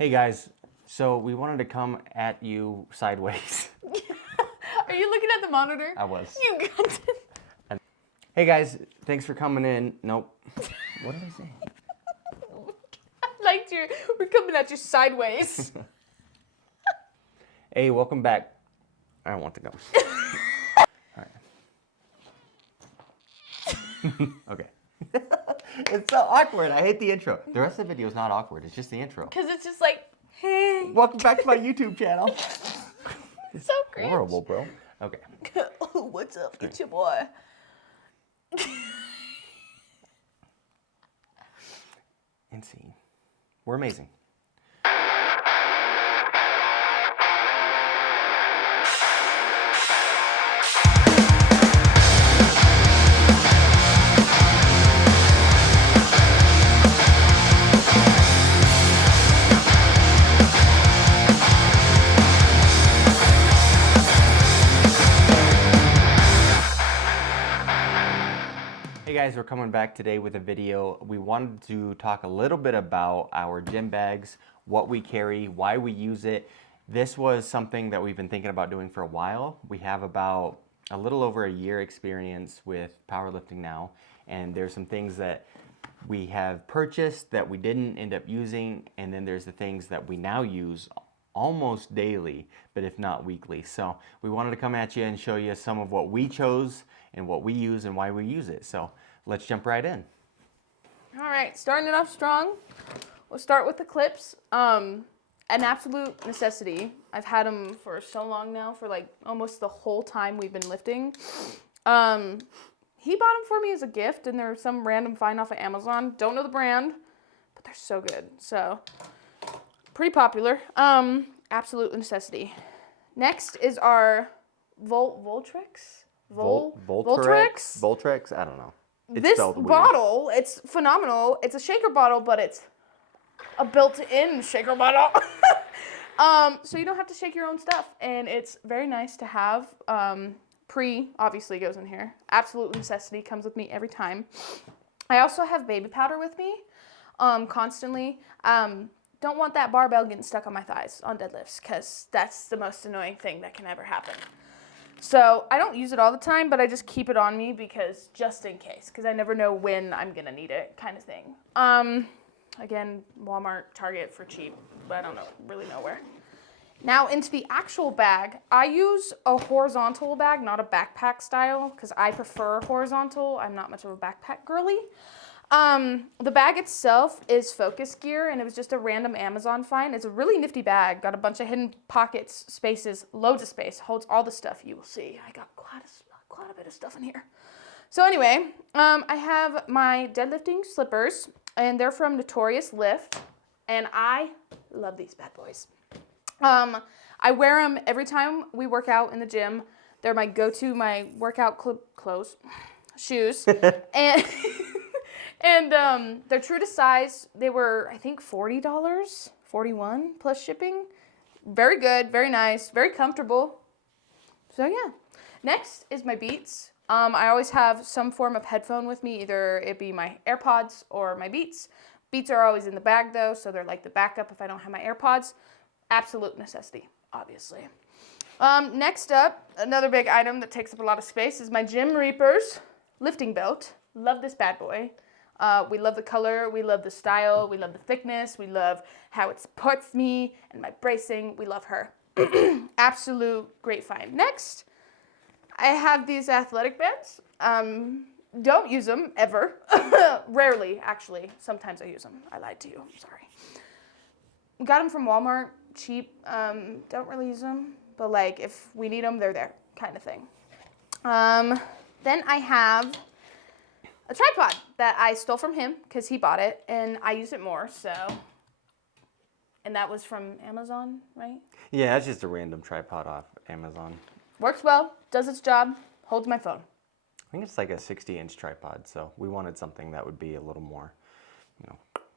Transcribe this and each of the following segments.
Hey guys, so we wanted to come at you sideways. Are you looking at the monitor? I was. You got it. Hey guys, thanks for coming in. Nope. What did I say? We're coming at you sideways. Hey, welcome back. I don't want to go. All right. Okay. It's so awkward. I hate the intro. The rest of the video is not awkward. It's just the intro. Because it's just like, hey. Welcome back to my YouTube channel. It's so cringe. Horrible, bro. Okay. What's up? It's your boy. Insane. We're amazing. Hey guys, we're coming back today with a video. We wanted to talk a little bit about our gym bags, what we carry, why we use it. This was something that we've been thinking about doing for a while. We have about a little over a year experience with powerlifting now, and there's some things that we have purchased that we didn't end up using, and then there's the things that we now use almost daily, but if not weekly. So we wanted to come at you and show you some of what we chose and what we use and why we use it. So let's jump right in. All right, starting it off strong. We'll start with the clips. An absolute necessity. I've had them for so long now, for like almost the whole time we've been lifting. He bought them for me as a gift, and they're some random find off of Amazon. Don't know the brand, but they're so good. So pretty popular. Absolute necessity. Next is our Voltrex. Voltrex? I don't know. It's this bottle, it's phenomenal. It's a shaker bottle, but it's a built-in shaker bottle. So you don't have to shake your own stuff, and it's very nice to have. Pre obviously goes in here. Absolute necessity, comes with me every time. I also have baby powder with me constantly. Don't want that barbell getting stuck on my thighs on deadlifts, because that's the most annoying thing that can ever happen. So I don't use it all the time, but I just keep it on me because just in case, because I never know when I'm gonna need it, kind of thing. Again, Walmart, Target for cheap, but I don't really know where. Now into the actual bag, I use a horizontal bag, not a backpack style, because I prefer horizontal. I'm not much of a backpack girly. The bag itself is Focus Gear, and it was just a random Amazon find. It's a really nifty bag, got a bunch of hidden pockets, spaces, loads of space, holds all the stuff you will see. I got quite a bit of stuff in here. So anyway, I have my deadlifting slippers, and they're from Notorious Lift, and I love these bad boys. I wear them every time we work out in the gym. They're my go-to, my workout clothes, shoes, and... And they're true to size. They were, I think, $40, $41 plus shipping. Very good, very nice, very comfortable. So yeah. Next is my Beats. I always have some form of headphone with me, either it be my AirPods or my Beats. Beats are always in the bag though, so they're like the backup if I don't have my AirPods. Absolute necessity, obviously. Next up, another big item that takes up a lot of space is my Gym Reapers lifting belt. Love this bad boy. We love the color, we love the style, we love the thickness, we love how it supports me and my bracing. We love her. Absolute great find. Next, I have these athletic bands. Don't use them ever. Rarely, actually. Sometimes I use them. I lied to you. I'm sorry. Got them from Walmart, cheap. Don't really use them, but like if we need them, they're there, kind of thing. Then I have a tripod that I stole from him because he bought it and I use it more, so. And that was from Amazon, right? Yeah, it's just a random tripod off Amazon. Works well, does its job, holds my phone. I think it's like a 60-inch tripod, so we wanted something that would be a little more,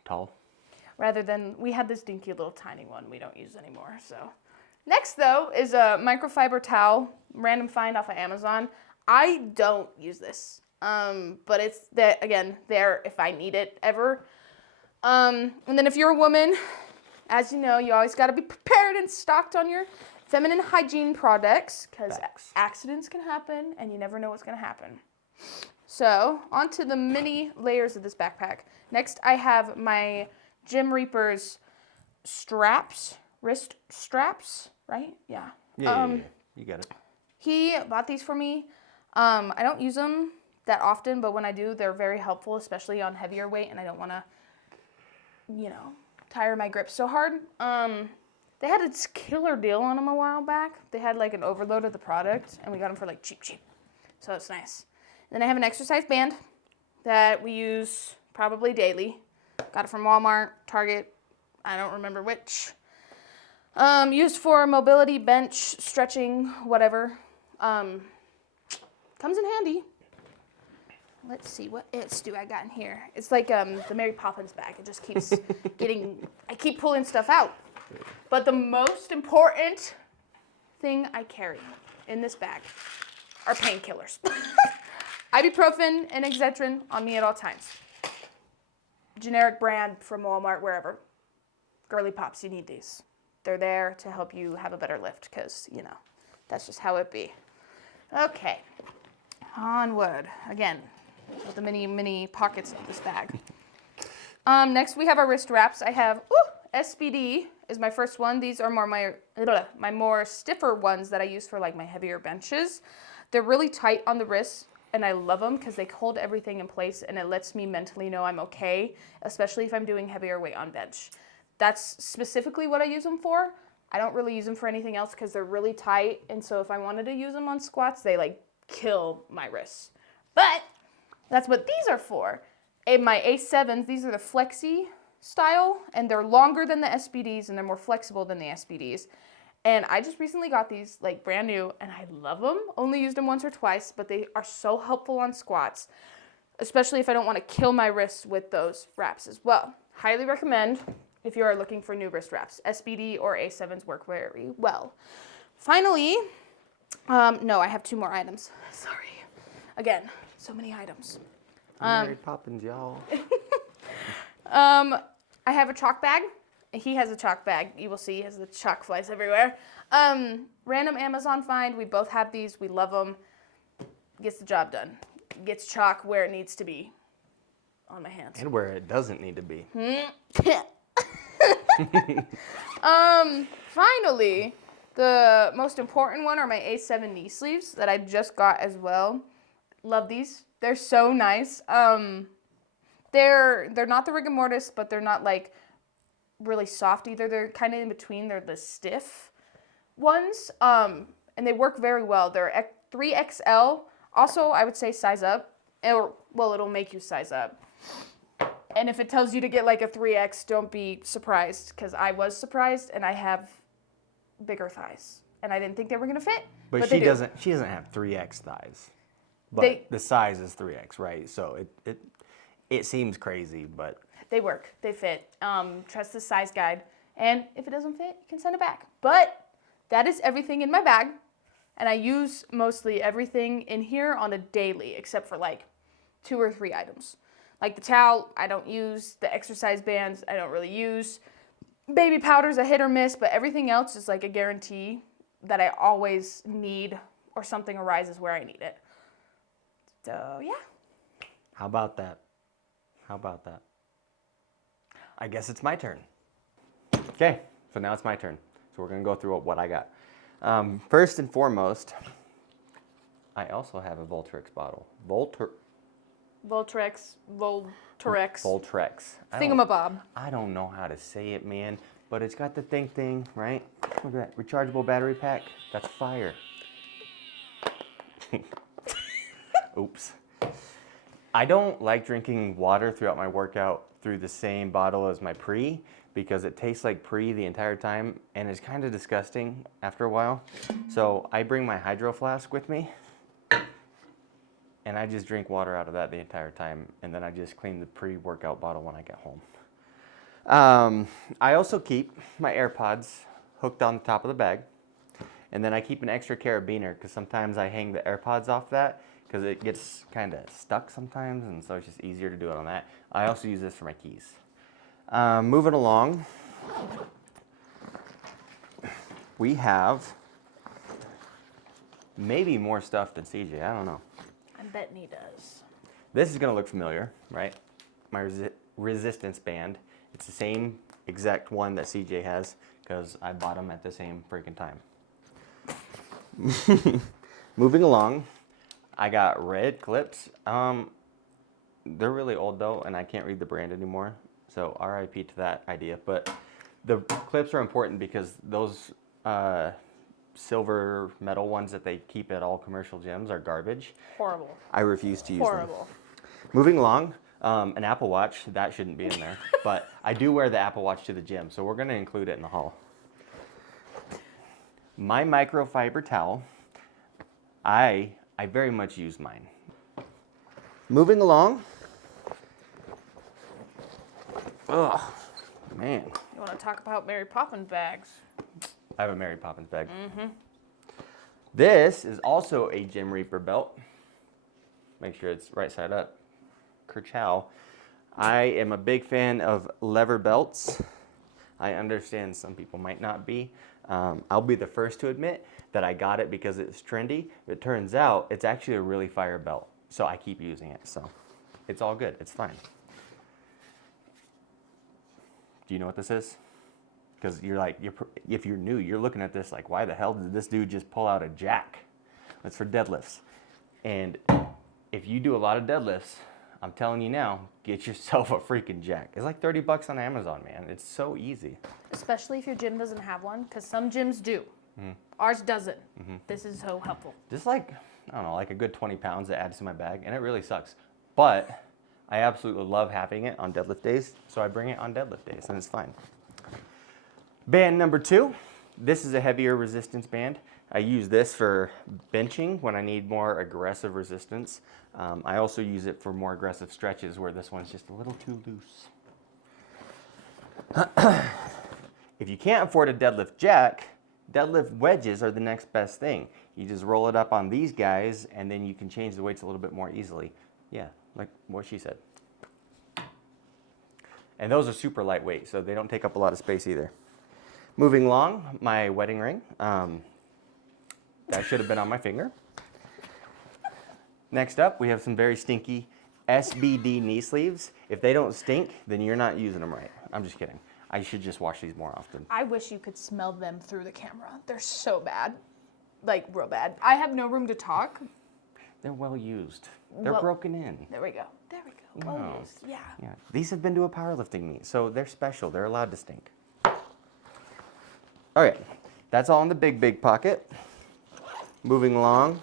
tall. Rather than, we had this dinky little tiny one we don't use anymore, so. Next though is a microfiber towel, random find off of Amazon. I don't use this. But it's there if I need it ever. And then if you're a woman, as you know, you always got to be prepared and stocked on your feminine hygiene products because accidents can happen and you never know what's going to happen. So, onto the mini layers of this backpack. Next, I have my Gym Reaper's straps, wrist straps, right? Yeah. Yeah. You got it. He bought these for me. I don't use them that often, but when I do, they're very helpful, especially on heavier weight, and I don't want to, tire my grip so hard. They had this killer deal on them a while back. They had like an overload of the product, and we got them for like cheap. So it's nice. Then I have an exercise band that we use probably daily. Got it from Walmart, Target, I don't remember which. Used for mobility, bench, stretching, whatever. Comes in handy. Let's see, what else do I got in here? It's like the Mary Poppins bag. It just keeps I keep pulling stuff out. But the most important thing I carry in this bag are painkillers. Ibuprofen and Excedrin on me at all times. Generic brand from Walmart, wherever. Girly Pops, you need these. They're there to help you have a better lift because, that's just how it be. Okay, onward. Again, with the mini pockets of this bag. Next, we have our wrist wraps. I have SBD is my first one. These are more my more stiffer ones that I use for like my heavier benches. They're really tight on the wrists, and I love them because they hold everything in place, and it lets me mentally know I'm okay, especially if I'm doing heavier weight on bench. That's specifically what I use them for. I don't really use them for anything else because they're really tight, and so if I wanted to use them on squats, they like kill my wrists. But that's what these are for. In my A7s, these are the flexi style, and they're longer than the SBDs, and they're more flexible than the SBDs. And I just recently got these like brand new, and I love them. Only used them once or twice, but they are so helpful on squats, especially if I don't want to kill my wrists with those wraps as well. Highly recommend if you are looking for new wrist wraps. SBD or A7s work very well. Finally, no, I have 2 more items. Sorry. Again, so many items. Mary Poppins, y'all. I have a chalk bag. He has a chalk bag. You will see he has the chalk flies everywhere. Random Amazon find. We both have these. We love them. Gets the job done. Gets chalk where it needs to be on my hands. And where it doesn't need to be. Finally, the most important one are my A7 knee sleeves that I just got as well. Love these. They're so nice. They're not the rigor mortis, but they're not like really soft either. They're kind of in between. They're the stiff ones, and they work very well. They're 3XL. Also, I would say size up. It'll make you size up. And if it tells you to get like a 3X, don't be surprised, because I was surprised, and I have bigger thighs, and I didn't think they were gonna fit. But she doesn't have 3X thighs. But the size is 3X, right? So it seems crazy, but they work. They fit. Trust the size guide, and if it doesn't fit, you can send it back. But that is everything in my bag, and I use mostly everything in here on a daily, except for like 2 or 3 items. Like the towel, I don't use. The exercise bands, I don't really use. Baby powder's a hit or miss, but everything else is like a guarantee that I always need, or something arises where I need it. So, yeah. How about that? I guess it's my turn. Okay, so now it's my turn. So we're gonna go through what I got. First and foremost, I also have a Voltrex bottle. Voltrex. Voltrex. Thingamabob. I don't know how to say it, man, but it's got the thing, right? Look at that, rechargeable battery pack. That's fire. Oops. I don't like drinking water throughout my workout through the same bottle as my pre, because it tastes like pre the entire time, and it's kind of disgusting after a while. So I bring my hydro flask with me, and I just drink water out of that the entire time, and then I just clean the pre-workout bottle when I get home. I also keep my AirPods hooked on the top of the bag, and then I keep an extra carabiner, because sometimes I hang the AirPods off that, because it gets kind of stuck sometimes, and so it's just easier to do it on that. I also use this for my keys. Moving along, we have maybe more stuff than CJ. I don't know. I bet he does. This is going to look familiar, right? My resistance band. It's the same exact one that CJ has because I bought them at the same freaking time. Moving along, I got red clips. They're really old though, and I can't read the brand anymore. So RIP to that idea. But the clips are important because those silver metal ones that they keep at all commercial gyms are garbage. Horrible. I refuse to use them. Horrible. Moving along, an Apple Watch, that shouldn't be in there. But I do wear the Apple Watch to the gym, so we're going to include it in the haul. My microfiber towel, I very much use mine. Moving along. Ugh, man. You want to talk about Mary Poppins bags? I have a Mary Poppins bag. This is also a Gym Reaper belt. Make sure it's right side up. Kerchow. I am a big fan of lever belts. I understand some people might not be. I'll be the first to admit that I got it because it's trendy. It turns out it's actually a really fire belt. So I keep using it. So it's all good. It's fine. Do you know what this is? Because you're like, if you're new, you're looking at this like, why the hell did this dude just pull out a jack? It's for deadlifts. And if you do a lot of deadlifts, I'm telling you now, get yourself a freaking jack. It's like $30 on Amazon, man. It's so easy. Especially if your gym doesn't have one, because some gyms do. Ours doesn't. This is so helpful. Just like, I don't know, like a good 20 pounds that adds to my bag, and it really sucks. But I absolutely love having it on deadlift days, so I bring it on deadlift days, and it's fine. Band number 2, this is a heavier resistance band. I use this for benching when I need more aggressive resistance. I also use it for more aggressive stretches where this one's just a little too loose. If you can't afford a deadlift jack, deadlift wedges are the next best thing. You just roll it up on these guys and then you can change the weights a little bit more easily. Yeah, like what she said. And those are super lightweight, so they don't take up a lot of space either. Moving along, my wedding ring. That should have been on my finger. Next up, we have some very stinky SBD knee sleeves. If they don't stink, then you're not using them right. I'm just kidding. I should just wash these more often. I wish you could smell them through the camera. They're so bad. Like, real bad. I have no room to talk. They're well used. They're broken in. There we go. There we go. Well used. Yeah. Yeah. These have been to a powerlifting meet, so they're special. They're allowed to stink. All right. That's all in the big pocket. Moving along.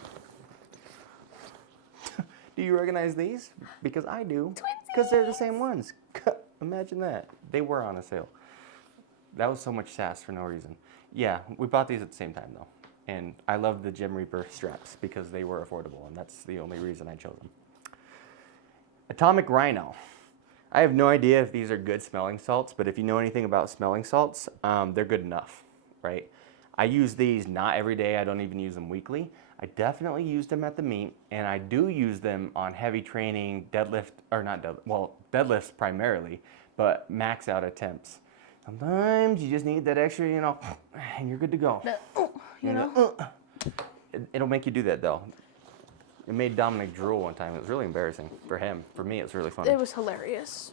Do you recognize these? Because I do. Because they're the same ones. Imagine that. They were on a sale. That was so much sass for no reason. Yeah, we bought these at the same time though. And I love the Gym Reaper straps because they were affordable, and that's the only reason I chose them. Atomic Rhino. I have no idea if these are good smelling salts, but if you know anything about smelling salts, they're good enough, right? I use these not every day. I don't even use them weekly. I definitely use them at the meet, and I do use them on heavy training, deadlifts primarily, but max out attempts. Sometimes you just need that extra, and you're good to go. It'll make you do that though. It made Dominic drool one time. It was really embarrassing for him. For me, it's really funny. It was hilarious.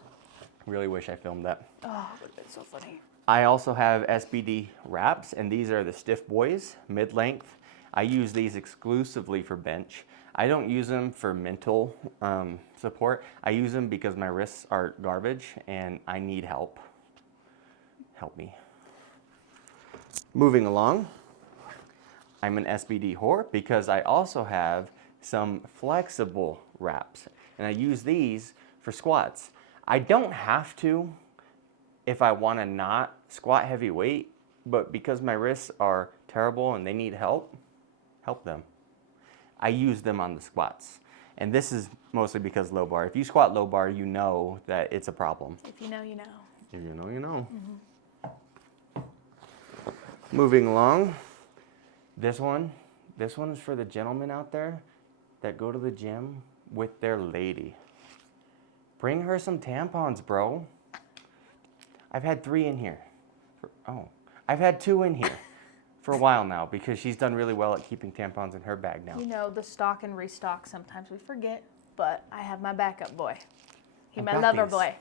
Really wish I filmed that. Oh, it would have been so funny. I also have SBD wraps, and these are the Stiff Boys, mid-length. I use these exclusively for bench. I don't use them for mental support. I use them because my wrists are garbage, and I need help. Help me. Moving along, I'm an SBD whore because I also have some flexible wraps, and I use these for squats. I don't have to if I want to not squat heavy weight, but because my wrists are terrible and they need help them. I use them on the squats. And this is mostly because low bar. If you squat low bar, you know that it's a problem. If you know, you know. If you know, you know. Moving along, this one is for the gentlemen out there that go to the gym with their lady. Bring her some tampons, bro. I've had 3 in here. I've had 2 in here for a while now because she's done really well at keeping tampons in her bag now. You know, the stock and restock, sometimes we forget, but I have my backup boy. He's my lover boy.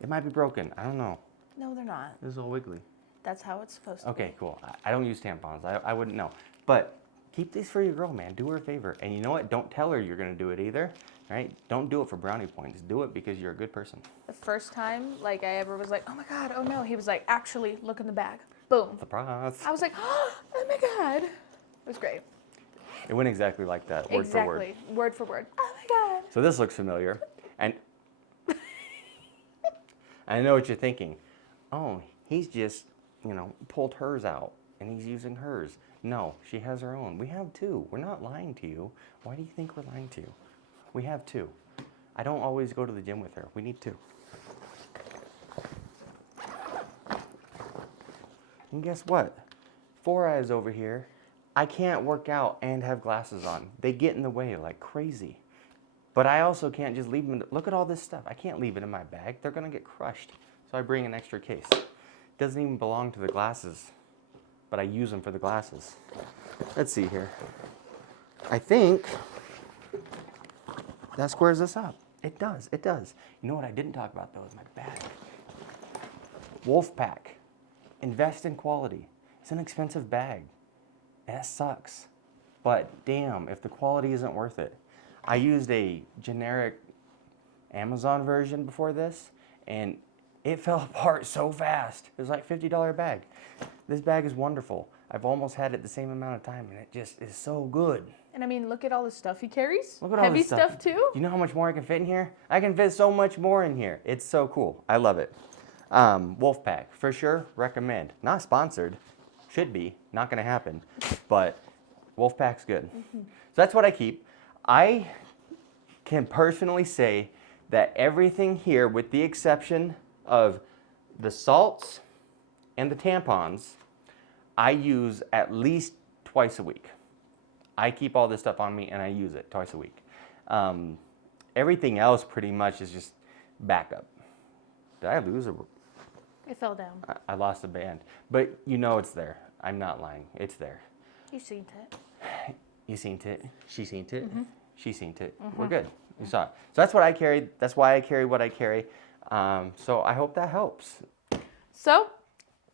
It might be broken. I don't know. No, they're not. This is all wiggly. That's how it's supposed to be. Okay, cool. I don't use tampons. I wouldn't know. But keep these for your girl, man. Do her a favor. And you know what? Don't tell her you're going to do it either. Right? Don't do it for brownie points. Do it because you're a good person. The first time, like, I ever was like, oh my God, oh no. He was like, actually, look in the bag. Boom. Surprise. I was like, oh my God. It was great. It went exactly like that, word for word. Exactly. Word for word. Oh my God. So this looks familiar. And I know what you're thinking. Oh, he's just, pulled hers out and he's using hers. No, she has her own. We have two. We're not lying to you. Why do you think we're lying to you? We have two. I don't always go to the gym with her. We need two. And guess what? Four Eyes over here. I can't work out and have glasses on. They get in the way like crazy. But I also can't just leave them. Look at all this stuff. I can't leave it in my bag. They're going to get crushed. So I bring an extra case. It doesn't even belong to the glasses, but I use them for the glasses. Let's see here. I think that squares this up. It does. It does. You know what I didn't talk about, though, is my bag. Wolfpack. Invest in quality. It's an expensive bag. That sucks. But damn, if the quality isn't worth it. I used a generic Amazon version before this, and it fell apart so fast. It was like $50 bag. This bag is wonderful. I've almost had it the same amount of time, and it just is so good. And I mean, look at all the stuff he carries. Look at all Heavy this stuff. too. Do you know how much more I can fit in here? I can fit so much more in here. It's so cool. I love it. Wolfpack, for sure, recommend. Not sponsored. Should be. Not going to happen. But Wolfpack's good. So that's what I keep. I can personally say that everything here, with the exception of the salts and the tampons, I use at least twice a week. I keep all this stuff on me and I use it twice a week. Everything else pretty much is just backup. Did I lose a... It fell down. I lost a band. But you know it's there. I'm not lying. It's there. You seen it. You seen it. She seen it. She seen it. We're good. You saw it. So that's what I carried. That's why I carry what I carry. So I hope that helps. So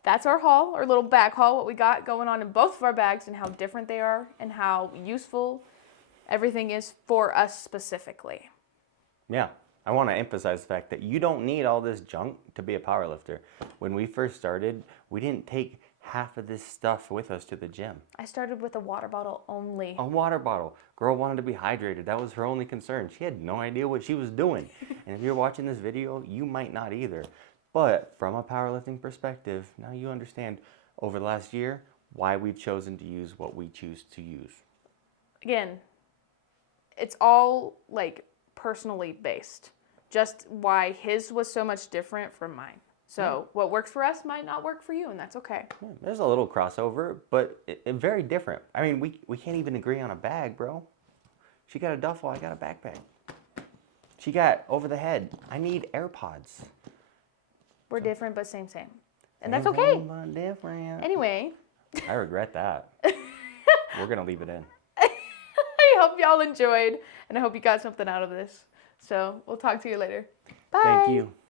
that's our haul, our little bag haul, what we got going on in both of our bags and how different they are and how useful everything is for us specifically. Yeah. I want to emphasize the fact that you don't need all this junk to be a powerlifter. When we first started, we didn't take half of this stuff with us to the gym. I started with a water bottle only. A water bottle. Girl wanted to be hydrated. That was her only concern. She had no idea what she was doing. And if you're watching this video, you might not either. But from a powerlifting perspective, now you understand over the last year why we've chosen to use what we choose to use. Again, it's all like personally based. Just why his was so much different from mine. So what works for us might not work for you, and that's okay. Yeah, there's a little crossover, but it very different. I mean, we can't even agree on a bag, bro. She got a duffel, I got a backpack. She got over the head. I need AirPods. We're different, but same. And that's Same, okay. but different. Anyway. I regret that. We're going to leave it in. I hope y'all enjoyed, and I hope you got something out of this. So we'll talk to you later. Bye. Thank you.